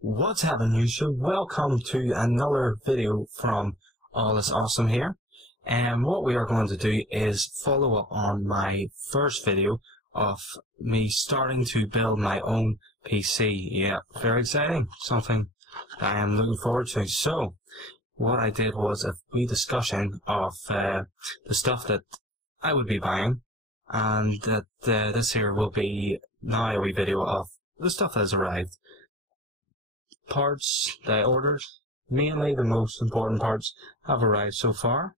What's happening, YouTube? Welcome to another video from All This Awesome here. And what we are going to do is follow up on my first video of me starting to build my own PC. Yeah, very exciting. Something that I am looking forward to. So, what I did was a wee discussion of the stuff that I would be buying, and that this here will be now a wee video of the stuff that has arrived. Parts that I ordered, mainly the most important parts, have arrived so far,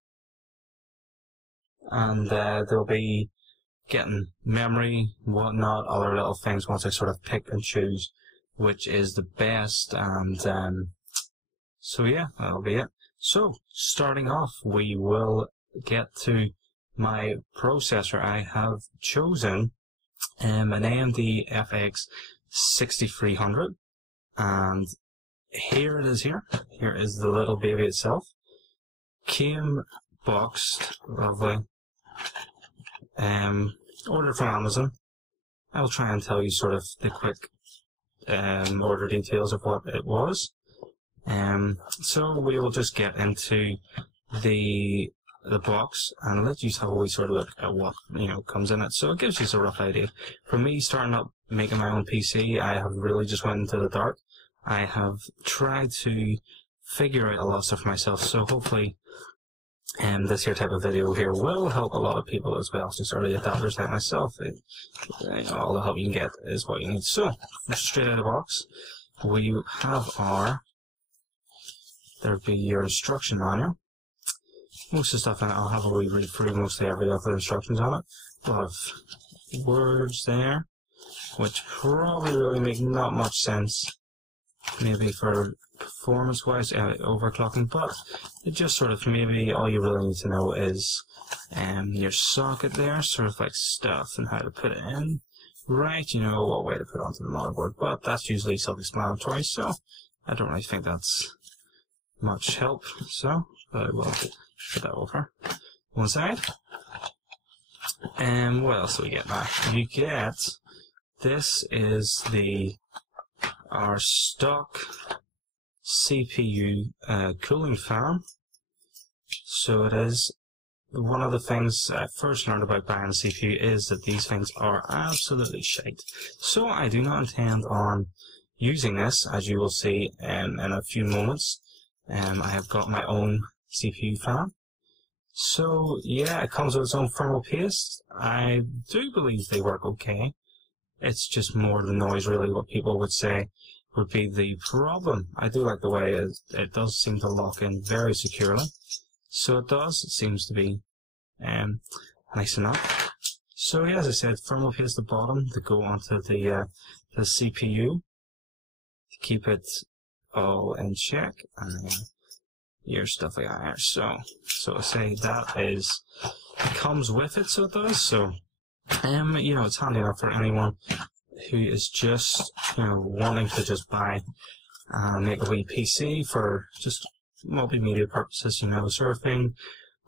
and they'll be getting memory, whatnot, other little things once I sort of pick and choose which is the best. And so yeah, that'll be it. So starting off, we will get to my processor. I have chosen an AMD FX 6300. And here it is here. Here is the little baby itself. Came boxed, lovely. Ordered from Amazon. I'll try and tell you sort of the quick order details of what it was. So we will just get into the box and let you have a wee sort of look at what comes in it. So it gives you a rough idea. For me, starting up making my own PC, I have really just went into the dark. I have tried to figure out a lot of stuff for myself, so hopefully this here type of video here will help a lot of people as well, just early adapters like myself. All the help you can get is what you need. So, straight out of the box, we have there'll be your instruction manual. Most of the stuff in it, I'll have a wee read through mostly every of the instructions on it. A lot of words there, which probably really make not much sense, maybe for performance-wise, overclocking, but it just sort of, maybe all you really need to know is your socket there, sort of like stuff and how to put it in, right, what way to put it onto the motherboard, but that's usually self-explanatory, so I don't really think that's much help, so I will put that over one side. And what else do we get now? You get, this is our stock CPU cooling fan. So it is one of the things I first learned about buying a CPU is that these things are absolutely shite. So I do not intend on using this, as you will see in a few moments. I have got my own CPU fan. So yeah, it comes with its own thermal paste. I do believe they work okay. It's just more the noise, really, what people would say would be the problem. I do like the way it does seem to lock in very securely. So it does. It seems to be nice enough. So yeah, as I said, thermal paste at the bottom to go onto the CPU to keep it all in check, and your stuff like that. So I say that it comes with it, so it does. So it's handy enough for anyone who is just wanting to just buy and make a wee PC for just multimedia purposes, surfing,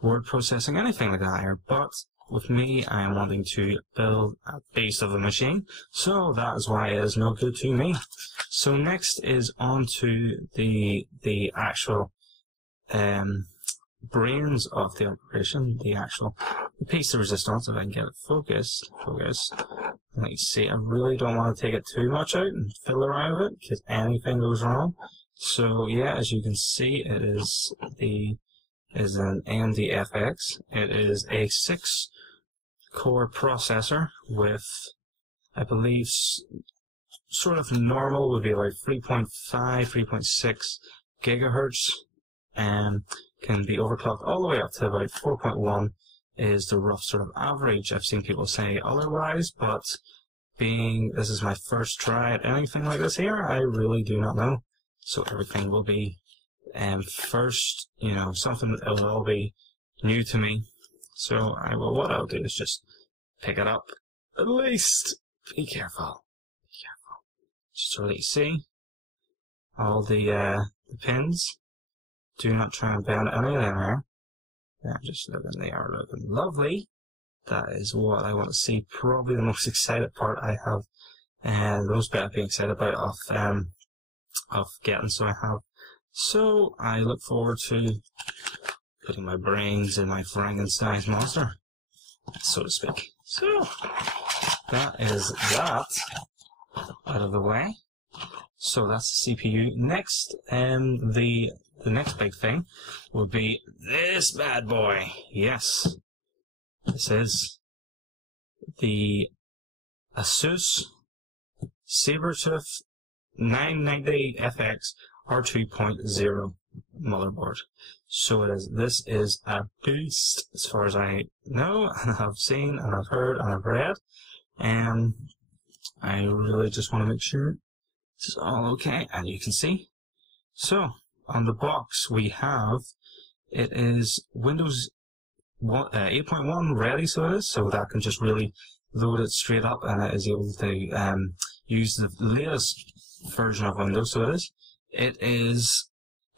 word processing, anything like that here. But with me, I am wanting to build a base of a machine, so that is why it is no good to me. So next is on to the actual brains of the operation, the piece of resistance. If I can get it focused. Let you see, I really don't want to take it too much out and fiddle around with it, because anything goes wrong. So yeah, as you can see, it is an AMD FX. It is a 6-core processor with, I believe, sort of normal would be like 3.5, 3.6 gigahertz, and can be overclocked all the way up to about 4.1 is the rough sort of average. I've seen people say otherwise, but being this is my first try at anything like this here, I really do not know. So everything will be first, something that will all be new to me. So what I'll do is just pick it up. At least be careful. Just so that you see all the pins. Do not try and bend any of them here. They are looking lovely. That is what I want to see. Probably the most excited part I have, and the most bit I've been excited about of getting. So I look forward to putting my brains in my Frankenstein's monster, so to speak. So that is that out of the way. So that's the CPU. Next, the next big thing will be this bad boy. Yes, this is the Asus Sabertooth 990FX R2.0 motherboard. So it is. This is a beast, as far as I know, and I've seen, and I've heard, and I've read. And I really just want to make sure it's all okay, and you can see. So on the box we have, it is Windows 8.1 ready, so it is. So that can just really load it straight up, and it is able to use the latest version of Windows. So it is.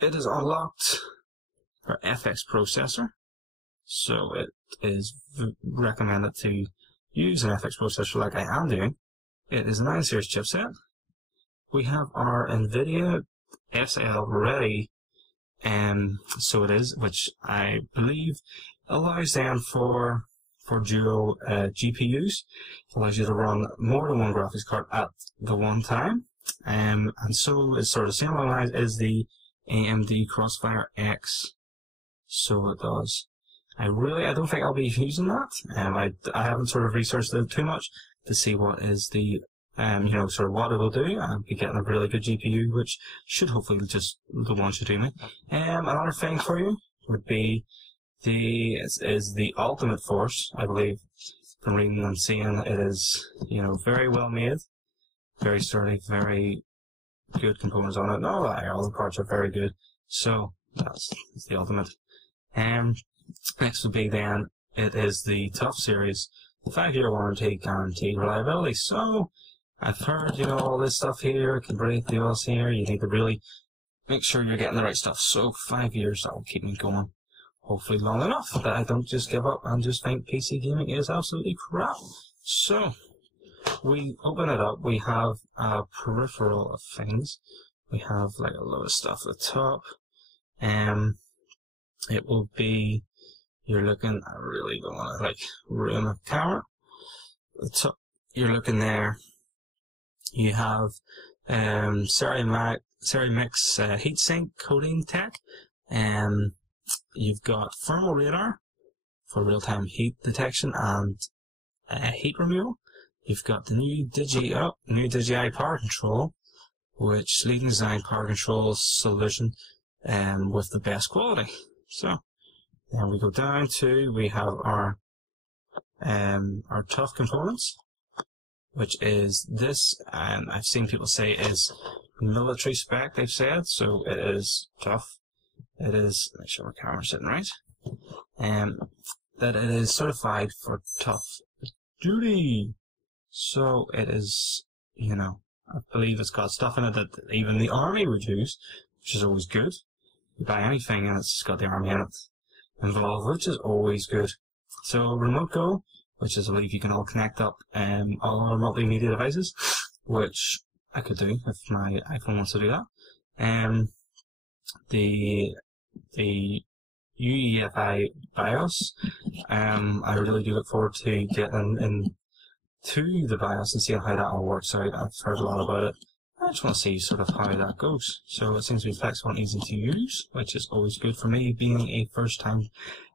It is unlocked for FX processor, so it is recommended to use an FX processor like I am doing. It is a 9 series chipset. We have our NVIDIA SL ready, so it is, which I believe allows then for dual GPUs. Allows you to run more than one graphics card at the one time. And so it's sort of same lines as the AMD Crossfire X. So it does. I don't think I'll be using that. I haven't sort of researched it too much to see what is the sort of what it will do. I'll be getting a really good GPU, which should hopefully just the one should do me. Another thing for you would be the Ultimate Force. I believe from reading and seeing, it is very well made. Very sturdy, very good components on it. No lie, all the parts are very good. So that's the ultimate. Next would be then, it is the Tough Series, 5-year warranty, guaranteed reliability. So I've heard, all this stuff here can break the OS here. You need to really make sure you're getting the right stuff. So 5 years, that will keep me going, hopefully long enough that I don't just give up and just think PC gaming is absolutely crap. So we open it up, we have a peripheral of things. We have like a lot of stuff at the top. It will be, you're looking, I really don't want to ruin the camera. The top, you're looking there. You have Ceramix heatsink coating tech. You've got thermal radar for real-time heat detection and heat removal. You've got the new Digi power control, which leading design power control solution with the best quality. So then we go down to, we have our tough components, which is this, and I've seen people say is military spec, they've said, so it is tough. It is, make sure my camera's sitting right, that it is certified for tough duty. So it is, I believe it's got stuff in it that even the army would use, which is always good. You buy anything and it's got the army in it involved, which is always good. So Remote Go, which is, I believe you can all connect up all our multimedia devices, which I could do if my iPhone wants to do that. The UEFI BIOS, I really do look forward to getting into the BIOS and seeing how that all works out. I've heard a lot about it. I just want to see sort of how that goes. So it seems to be flexible and easy to use, which is always good for me, being a first-time,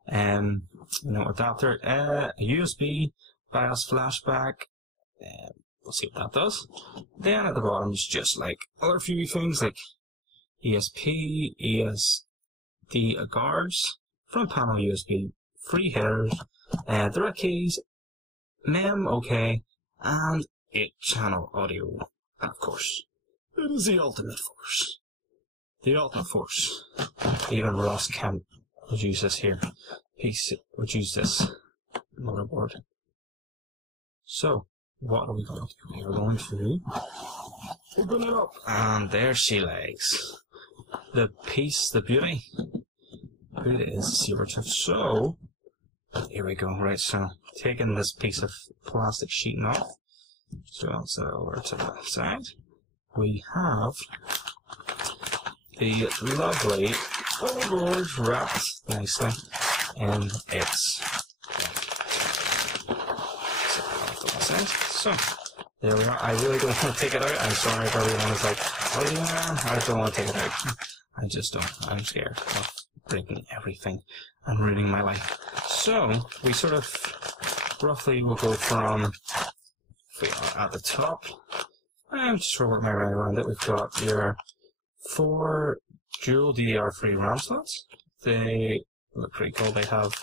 adapter. A USB BIOS flashback. We'll see what that does. Then at the bottom is just like other few things like ESP, ESD guards, front panel USB, free headers, direct keys, MEM, OK, and 8-channel audio. And of course, it is the Ultimate Force. The Ultimate Force. Even Ross Kemp would use this here. PC would use this motherboard. So, what are we going to do? We are going to open it up. And there she lays. The piece, the beauty. Beauty is Sabertooth. So, here we go. Right, so, taking this piece of plastic sheeting off. So I'll set it over to the side. We have the lovely motherboard wrapped nicely in its. So there we are. I really don't want to take it out. I'm sorry if everyone is like, "What are you doing there?" I don't want to take it out. I just don't. I'm scared of breaking everything and ruining my life. So we sort of roughly will go from, if we are at the top, I'm just work my way around it. We've got your 4 dual DDR3 RAM slots. They look pretty cool. They have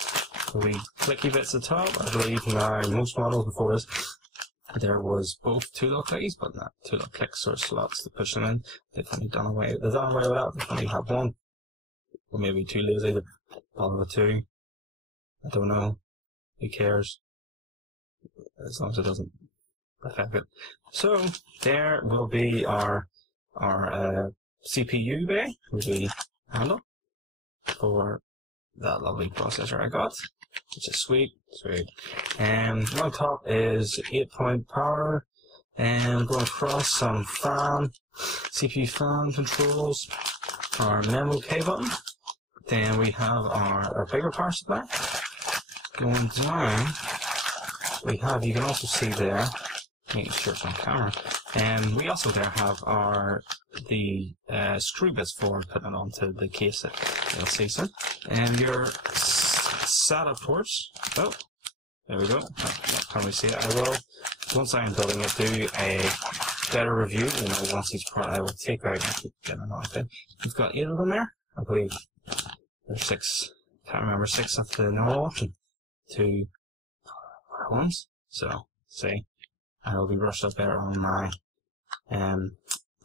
wee clicky bits at the top. I believe now most models before this, there was both 2 little clickies, but not 2 little clicks or slots to push them in. They've finally done away with that. They finally have 1. Or maybe 2 lazy, but all of the 2. I don't know. Who cares? As long as it doesn't affect it. So there will be our CPU bay, will be handle for that lovely processor I got, which is sweet. And on top is 8-point power, and going across some CPU fan controls, our memo K button. Then we have our bigger power supply. Going down, we have, you can also see there, making sure it's on camera, and we also there have the screw bits for putting it onto the case that you'll see soon. And your SATA ports, oh, there we go, can't probably see it. I will, once I am building it, do a better review. You know, once each part I will take out and keep getting it off it. We've got 8 of them there, I believe. There's 6, can't remember, 6 of the normal option, 2 ones. So, see, I will be brushed up better on my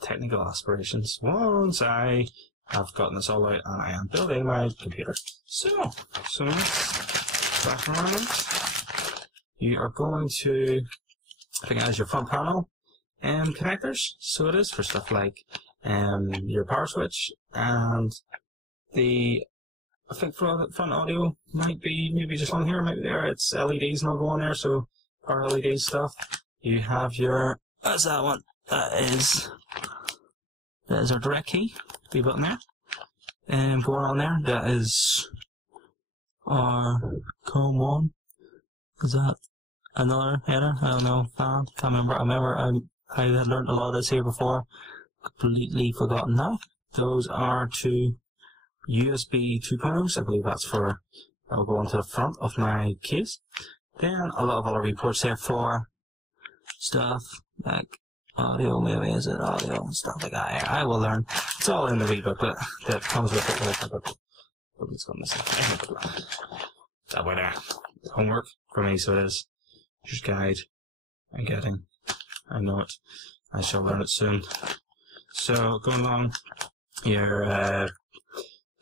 technical aspirations once I have gotten this all out and I am building my computer. So let's back around. You are going to, I think, as your front panel connectors. So it is for stuff like your power switch, and I think front audio might be maybe just on here, maybe there. It's LEDs not going there, so power LED stuff. You have your, what's that one? That is our direct key, the button there. And going on there, that is our COM 1. Is that another header? I don't know, fan, can't remember. I remember I had learned a lot of this here before, completely forgotten now. Those are 2 USB 2.0s, I believe that's for, that'll go onto the front of my case. Then a lot of other reports here for stuff like audio, maybe is it audio and stuff like that. I will learn. It's all in the wee booklet that comes with it. It's got missing. That way there. Homework for me, so it is. Just guide. I'm getting. I know it. I shall learn it soon. So going along, your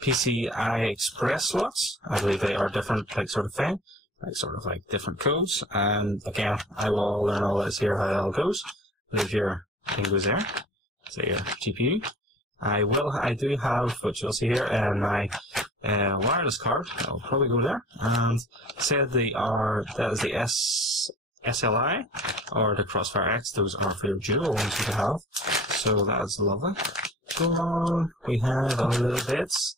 PCI Express slots. I believe they are different, like sort of thing. Like sort of like different codes. And again, I will learn all this here, how it all goes. But if your thing goes there, say your GPU. I do have, what you'll see here, my wireless card. I'll probably go there. And said that is the SLI or the Crossfire X. Those are for your dual ones you can have. So that is lovely. Go on, we have our little bits.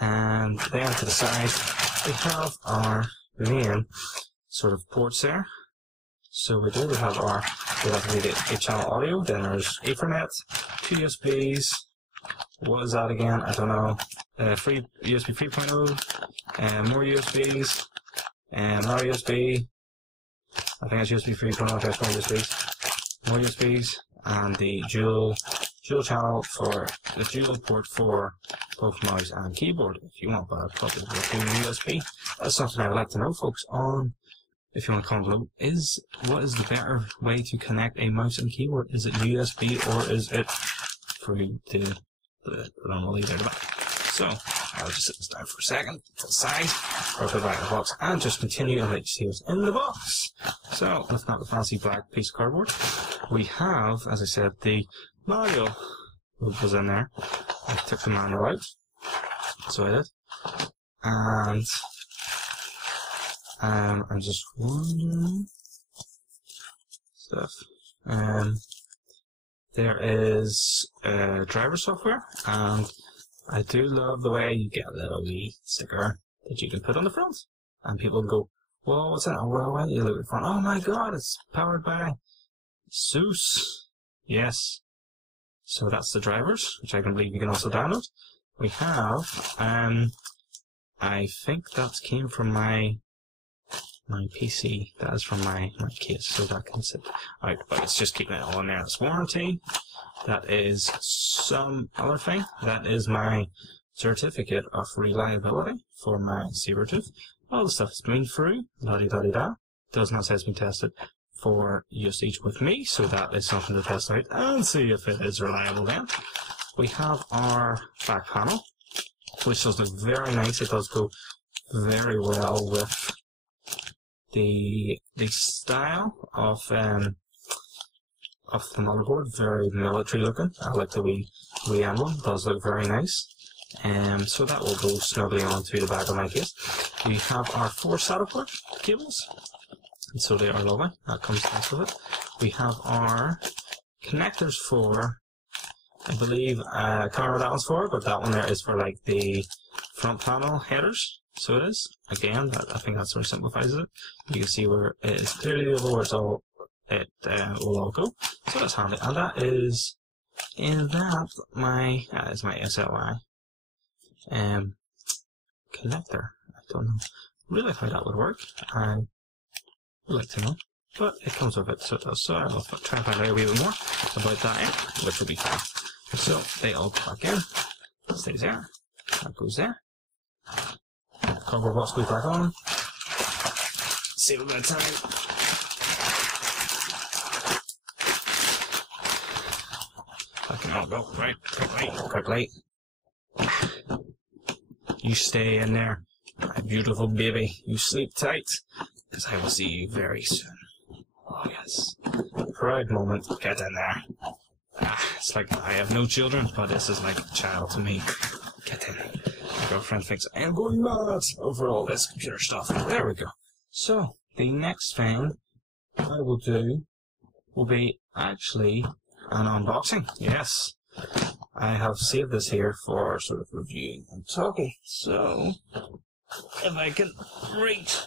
And then to the side, we have our main sort of ports there. So we have the 8-channel audio, then there's Ethernet, 2 USBs, what is that again? I don't know. USB 3.0, more USBs, more USB, I think it's USB 3.0, there's more USBs, and the dual channel for the dual port for both mouse and keyboard if you want, but I'll probably go to USB. That's something I would like to know, folks, on, if you want to comment below, what is the better way to connect a mouse and keyboard? Is it USB or is it through the normal lead at the back? So I'll just sit this down for a second to the side, or put it back in the box, and just continue and let you see what's in the box. So looking at the fancy black piece of cardboard, we have, as I said, the manual was in there. I took the manual out, so I did, and I'm just wondering stuff. There is driver software, and I do love the way you get a little wee sticker that you can put on the front. And people go, well, what's that? Well, why do you look at the front? Oh my god, it's powered by Asus. Yes. So that's the drivers, which I can believe you can also download. We have, I think that came from my PC. That is from my case, so that can sit. Alright, but it's just keeping it all in there. That's warranty. That is some other thing. That is my certificate of reliability for my Sabertooth. All the stuff has been through, la-di-da-di-da. Does not say it's been tested for usage with me, so that is something to test out and see if it is reliable then. We have our back panel, which does look very nice. It does go very well with the style of the motherboard. Very military looking. I like the wee emblem. It does look very nice. So that will go snugly onto the back of my case. We have our 4 SATA port cables, and so they are lovely. That comes next with it. We have our connectors for, I believe, I can't remember that one's for, but that one there is for like the front panel headers. So it is. Again, I think that sort of simplifies it. You can see where it is clearly where it's all, it will all go. So that's handy. And that is, that is my SLI connector. I don't know really how that would work. I would like to know, but it comes with it, so it does. So I will try and find out a wee bit more about that, which will be fine. So they all plug in. That stays there. That goes there. Cover box goes back on. Save a bit of time. That can all go right quickly. You stay in there, my beautiful baby. You sleep tight, because I will see you very soon. Oh yes. Proud moment. Get in there. It's like I have no children, but this is like a child to me. Get in. My girlfriend thinks I am going mad over all this computer stuff. There we go. So, the next thing I will do will be actually an unboxing. Yes. I have saved this here for sort of reviewing and talking. So, if I can reach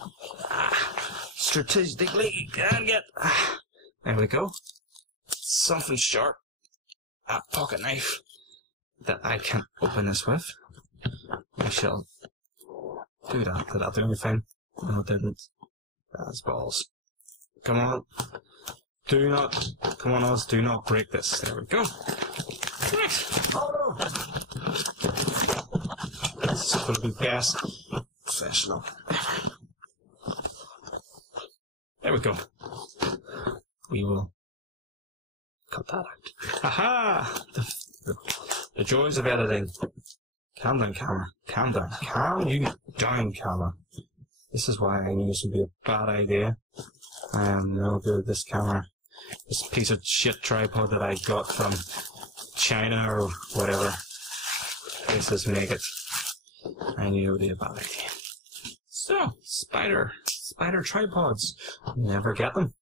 strategically and get, there we go. Something sharp. A pocket knife that I can open this with. We shall do that. Did that do anything? No, it didn't. That's balls. Come on. Come on, Oz, do not break this. There we go. Right. Oh. This is going to be best. Professional. There we go. We will cut that out. Aha! The joys of editing. Calm down, camera. Calm down. Calm you down, camera. This is why I knew this would be a bad idea. I am no good at this camera. This piece of shit tripod that I got from China or whatever places make it. I knew it would be a bad idea. So, spider tripods. Never get them.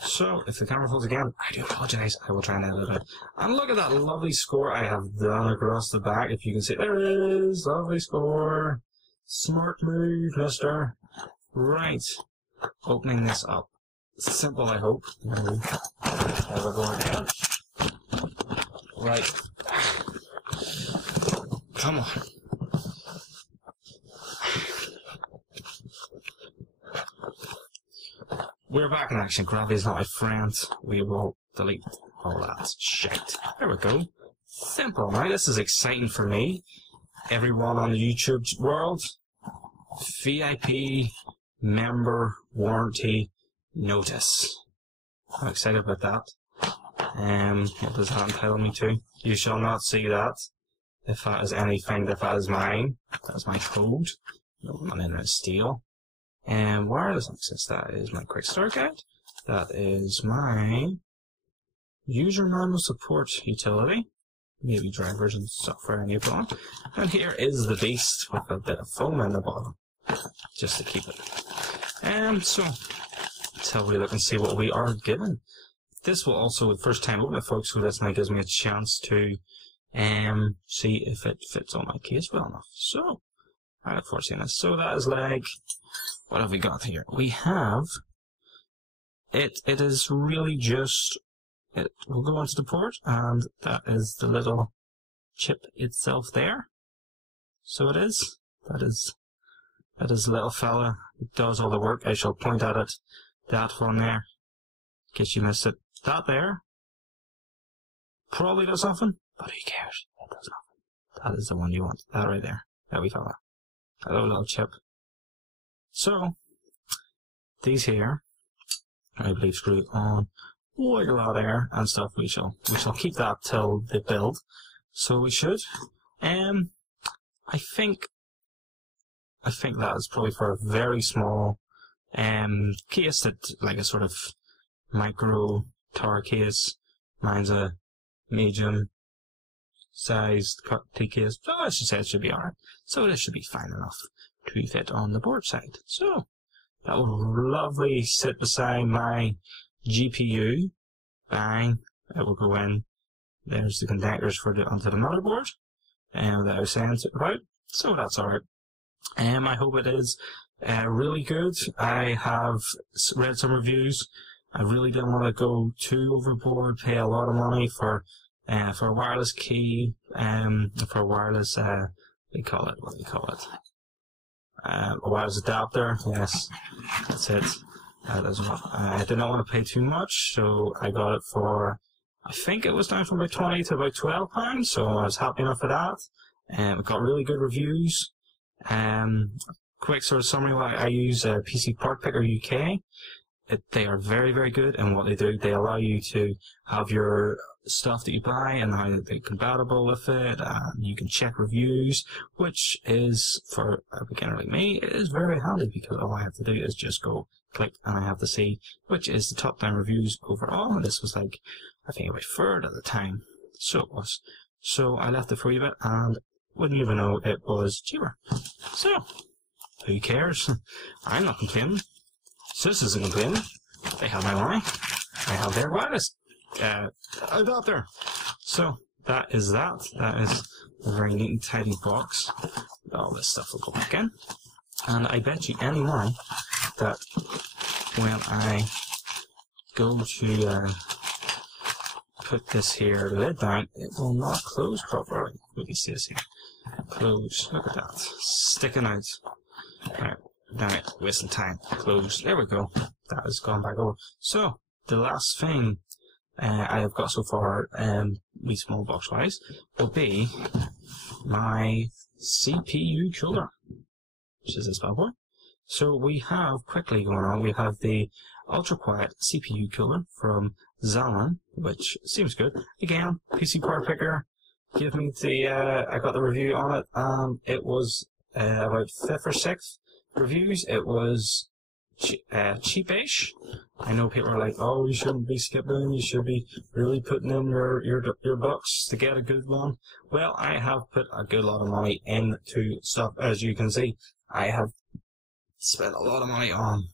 So, if the camera falls again, I do apologize. I will try and edit it out. And look at that lovely score I have done across the back. If you can see, there it is. Lovely score. Smart move, mister. Right. Opening this up. Simple, I hope. There we're going down. Right. Come on. We're back in action. Gravity is not my friend. We will delete all that shit. There we go. Simple. Now this is exciting for me. Everyone on the YouTube world. VIP member warranty notice. I'm excited about that. What does that entitle me to? You shall not see that. If that is anything, that is mine. That is my code. No one in is steal. Wireless access, that is my quick start guide. That is my user manual support utility. Maybe drivers and software I need to put on. And here is the beast with a bit of foam in the bottom. Just to keep it. So let's have a look and see what we are given. This will also, the first time open it, folks, so this now gives me a chance to see if it fits on my case well enough. So I look forward to seeing this. So that is like, what have we got here? We have it is really just, it will go onto the port, and that is the little chip itself there. So it is. That is the little fella. It does all the work. I shall point at it. That one there, in case you missed it. That there probably does nothing, but who cares? It does nothing. That is the one you want. That right there. That wee fella. That little chip. So these here, I believe, screw on like a lot there and stuff. We shall keep that till the build. So we should. I think that is probably for a very small case, that like a sort of micro tower case. Mine's a medium sized T case, so I should say it should be alright. So this should be fine enough to fit on the board side. So that will lovely sit beside my GPU. Bang, it will go in. There's the connectors for onto the motherboard, that I was saying about. So that's alright. I hope it is really good. I have read some reviews. I really didn't want to go too overboard, pay a lot of money for a wireless key, for a wireless, what do you call it? A wireless adapter. Yes, that's it. I did not want to pay too much, so I got it for, I think it was down from about 20 to about £12, so I was happy enough for that. It got really good reviews. Quick sort of summary, I use PC Part Picker UK. They are very, very good, and what they do, they allow you to have your stuff that you buy and how they're compatible with it. You can check reviews, which is, for a beginner like me, it is very handy, because all I have to do is just go click and I have to see which is the top 10 reviews overall. And this was like, I think about third at the time, so it was. So I left it for you a bit, and wouldn't even know it was cheaper. So who cares? I'm not complaining. Asus isn't complaining. They have my money. I have their wireless adapter. So that is that. That is a very neat and tidy box. All this stuff will go back in. And I bet you any money that when I go to put this here lid down, it will not close properly. We can see this here. Close. Look at that. Sticking out. Right. Damn it, wasting time. Close. There we go. That has gone back over. So, the last thing I have got so far, we small box wise, will be my CPU cooler, which is this bad boy. So we have, quickly going on, we have the ultra quiet CPU cooler from Xenon, which seems good. Again, PC Part Picker, give me the, I got the review on it, it was about 5th or 6th reviews. It was cheapish. I know people are like, oh, you shouldn't be skipping, you should be really putting in your bucks to get a good one. Well, I have put a good lot of money into stuff. As you can see, I have spent a lot of money on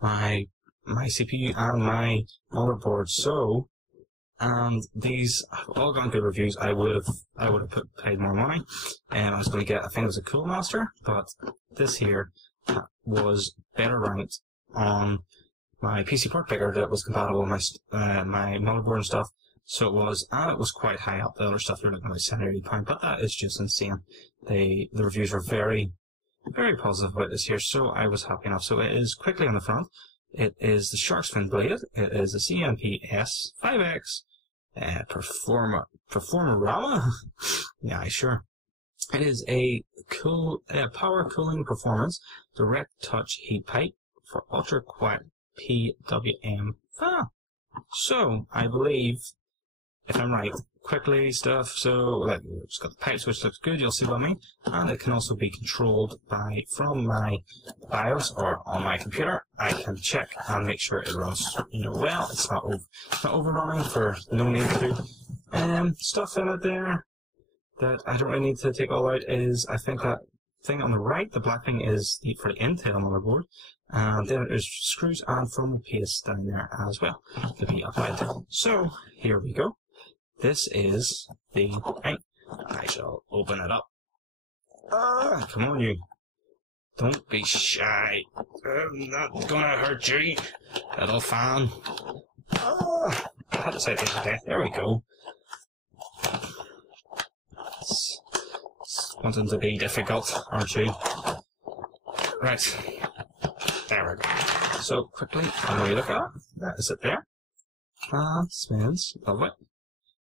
my CPU and my motherboard. So, and these have all gone good reviews. I would have paid more money, and I was going to get, I think it was a Cool Master, but this here was better ranked on my PC Part Picker that was compatible with my motherboard and stuff. So it was, and it was quite high up. The other stuff they're looking like £70, but that is just insane. The reviews were very, very positive about this here, so I was happy enough. So it is quickly on the front. It is the Shark's Fin bladed. It is a CMP S5X Performarama. Yeah, sure. It is a power cooling performance direct touch heat pipe for ultra quiet PWM. So I believe, if I'm right, quickly stuff. So it's got the pipes, which looks good. You'll see what I mean. And it can also be controlled from my BIOS or on my computer. I can check and make sure it runs, well. It's not overrunning for no need to. Stuff in it there that I don't really need to take all out is, I think that thing on the right, the black thing, is for the Intel motherboard. And then there's screws and thermal paste down there as well to be applied to. So here we go. This is the thing. I shall open it up. Come on, you. Don't be shy. I'm not gonna hurt you, little fan. I had to say it the other day. There we go. It's wanting to be difficult, aren't you? Right. There we go. So, quickly, when we look at it, that is it there. Spins. Lovely.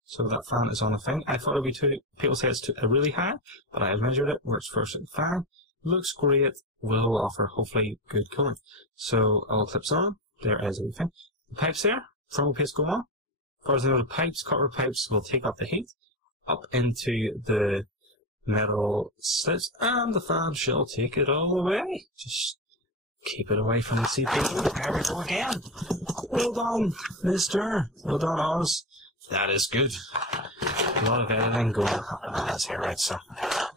So that fan is on a thing. I thought it would be too, people say it's too really high, but I have measured it, works perfectly fine. Looks great, will offer hopefully good cooling. So all clips on, there is everything. The pipes there, thermal paste go on. As far as I know, the pipes, copper pipes will take up the heat up into the metal slits, and the fan shall take it all away. Just keep it away from the CPU. There we go again. Well done, mister. Well done, Oz. That is good. A lot of editing going on in this here, right? So,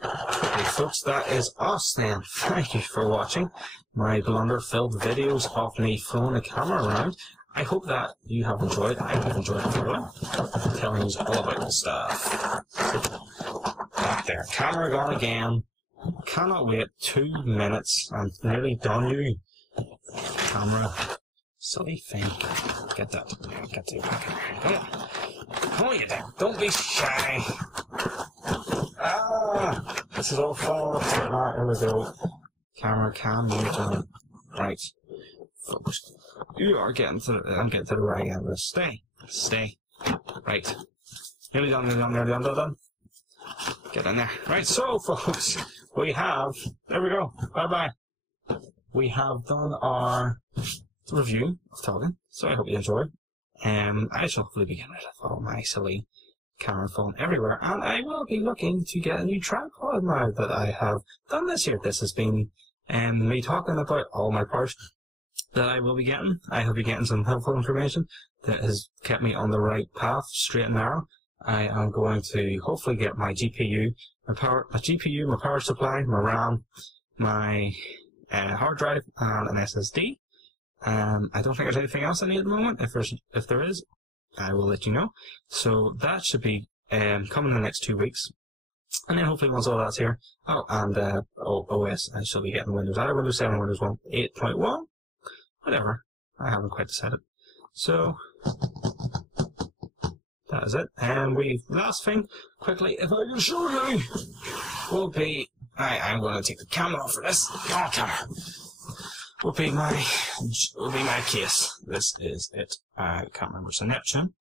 okay, folks, that is us then. Thank you for watching my blunder-filled videos of me throwing the camera around. I hope that you have enjoyed. I have enjoyed it thoroughly. I'm telling you all about this stuff. Back there, camera gone again. Cannot wait 2 minutes. I'm nearly done, you. Camera. Silly thing. Get that. Get to Come on. Come on, you there. Don't be shy. This is all falling apart. Here we go. Camera cam mute on. Right. Folks. You are getting to the, I'm getting to the right end of this. Stay. Stay. Right. Nearly done, nearly done, nearly done, done. Get in there. Right, so folks, we have, there we go. Bye-bye. We have done our review of talking, so I hope you enjoyed. I shall hopefully be getting rid of all my silly camera phone everywhere, and I will be looking to get a new tripod now that I have done this year. This has been me talking about all my parts that I will be getting. I have been getting some helpful information that has kept me on the right path, straight and narrow. I am going to hopefully get my GPU, my power supply, my RAM, my hard drive, and an SSD. I don't think there's anything else I need at the moment. If there is, I will let you know. So that should be coming in the next 2 weeks. And then hopefully once all that's here, and OS, I shall be getting Windows, either Windows 7 or Windows 8.1, whatever. I haven't quite decided. So that is it. And last thing, quickly, if I can show you, will be, I'm going to take the camera off for this. Camera. Will be my case. This is it. I can't remember. It's a Neptune.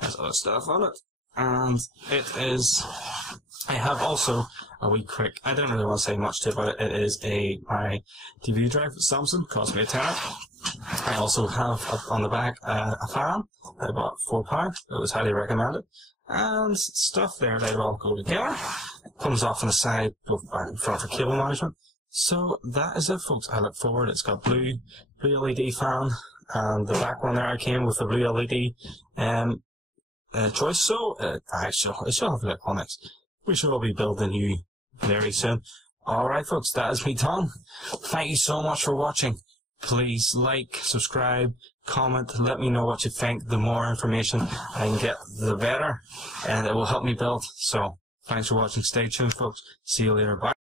Has other stuff on it. And it is, I have also a wee quick, I don't really want to say much to it about it. It is my DVD drive, Samsung, cost me a tenner. I also have up on the back a fan that I bought £4. It was highly recommended. And stuff there that all go together. It comes off on the side, both back and front for cable management. So that is it, folks. I look forward. It's got blue LED fan, and the back one there I came with the blue LED choice. So it shall have electronics. We shall all be building you very soon. Alright, folks, that is me done. Thank you so much for watching. Please like, subscribe, comment, let me know what you think. The more information I can get, the better, and it will help me build. So thanks for watching. Stay tuned, folks. See you later. Bye.